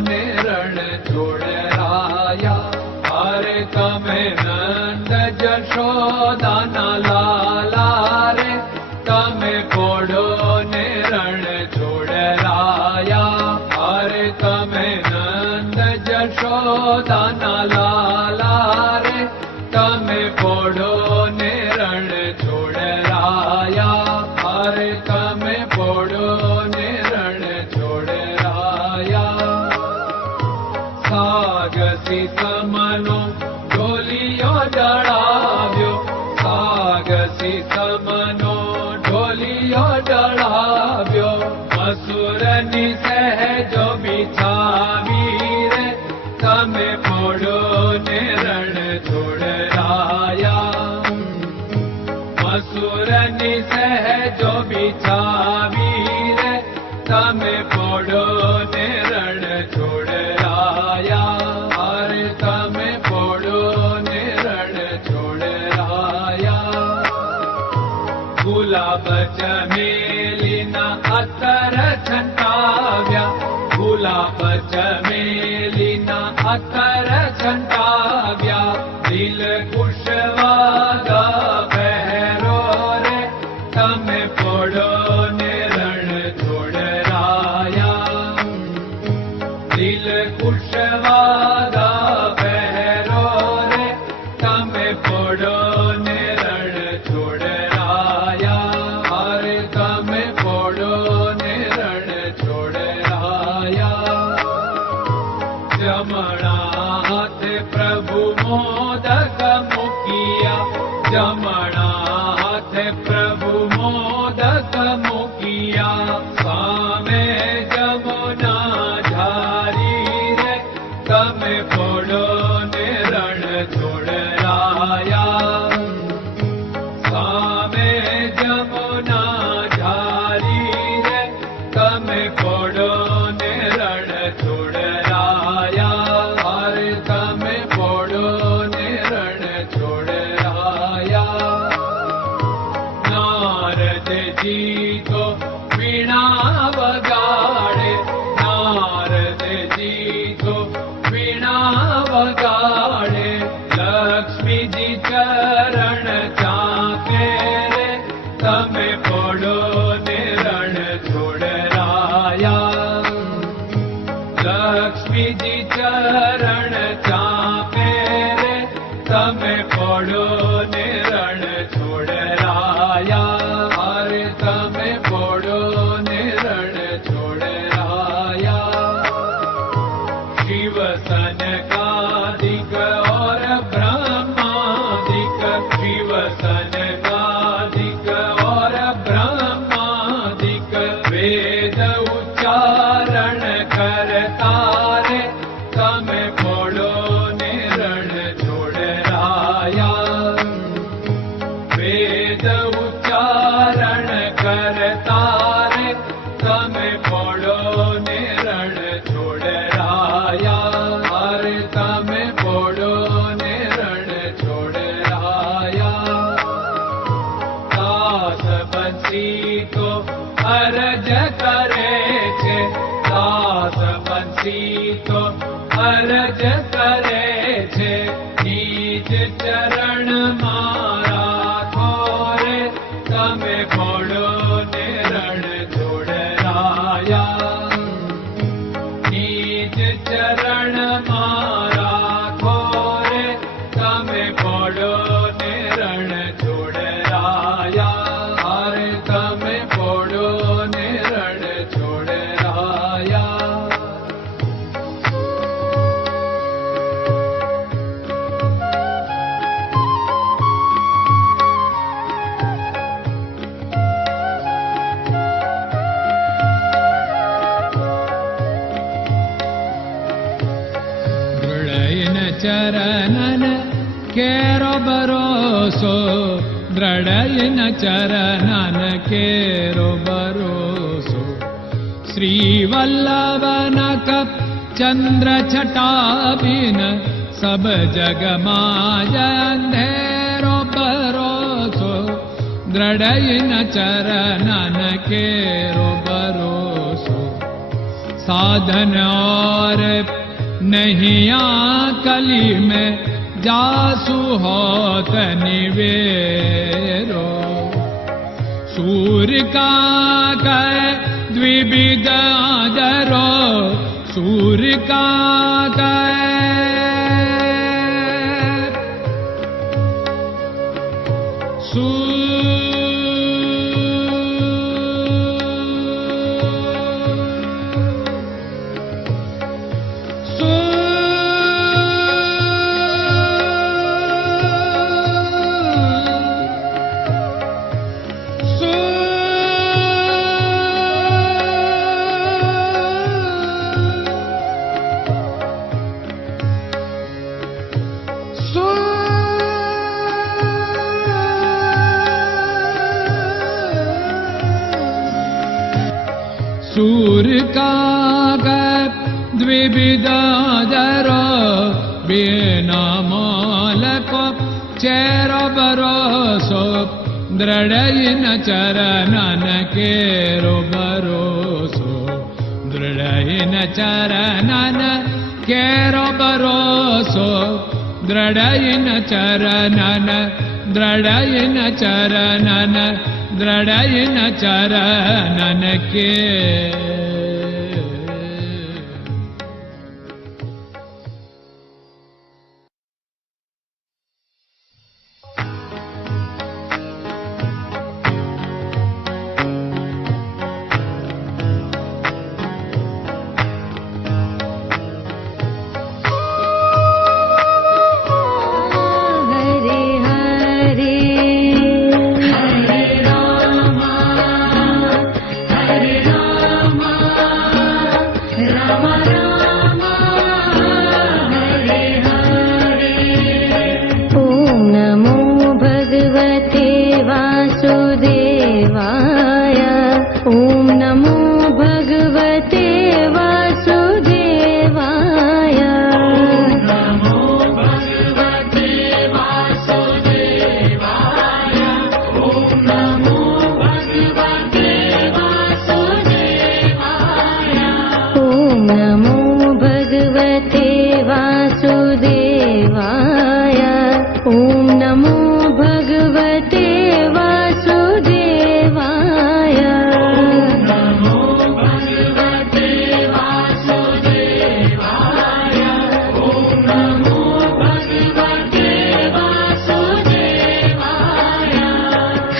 ने रण छोड़राया। अरे तमे नंद जशोदा ना लाला रे, तमे पोड़ो ने रण छोड़राया। अरे तमे नंद जशोदा ना लाला रे, तमे पोड़ो ने रण छोड़राया। अरे तमे पोड़ो ने रण छोड़राया। सागसी समनो ढोलियो डळाव्यो, सागसी समनो ढोलियो डळाव्यो। असुरनी सहजो बिछावी रे, तमे पोड़ो ने रण छोड़राया। असुरनी सहजो बिछावी रे, तमे पोड़ो ने रण छोड़राया। अरे तमे पोड़ो ने रण छोड़राया। गुलाब चमेलीना अतर छंटाव्या, गुलाब चमेलीना अतर छंटाव्या। दिल कुशवादा पहरो रे, तमे पोड़ो ने रण छोड़राया। दिल कुशवादा पहरो रे, तमे पोड़ो ने रण छोड़राया। अरे तमे पोड़ो ने रण छोड़राया। जमणा हाथ प्रभु मोदक मुकिया, जमणा हाथ प्रभु मोदक मुकिया। सामे जमुना झारी रे, तमे पोड़ो ने रण छोड़राया। सामे जमुना झारी रे, तमे पोड़ो ने रण छोड़राया। अरे तमे पोड़ो ने रण छोड़राया। नारद जी तो वीणा वगाड़े, नारद जी तो वीणा वगाड़े। लक्ष्मी जी चरण चाके रे, तमे पोड़ो ने रण छोड़राया। लक्ष्मी जी चरण चाके रे, तमे पोड़ो ने रण छोड़राया। अरे तमे पोड़ो ने रण छोड़राया। शिव सनकादिक और ब्रह्मादिक, शिव सनकादिक और ब्रह्मादिक। वेद उच्चारण करता रे, तमे पोड़ो ने रण छोड़राया। वेद उच्चारण करता रे, तमे पोड़ो ने रण छोड़राया। अरे तमे पोड़ो ने रण छोड़राया। दास बंसी तो अरज करे छे, दास बंसी तो अरज करे छे। नीज चरण मारा थोरे, तमे पोड़ो ने रण छोड़राया। नीज चरण मारा थोरे, तमे पोड़ो ने रण छोड़राया। अरे तमे पोड़ो ने रण छोड़राया। चरणन केरो भरोसो, दृढ़यन चरणन केरो भरोसो। श्रीवल्लभन कप चंद्र छटाबिन, सब जग माया अंधेरो भरोसो। दृढ़यन चरणन केरो भरोसो। साधन और नहीं कली में जासु होत निवेरो। सूर्य का कह द्विविध आदरो, सूर्य का कह सूर्य का द्विविधादरो, बिना मालक चेर भरोसो, दृढ़ न चरणन केरो भरोसो, दृढ़ न चरणन केरो भरोसो, दृढ़ न चरणन, दृढ़ न चरणन, दृढ़ न चरणन के।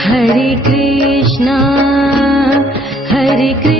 Hare Krishna, Hare Krishna.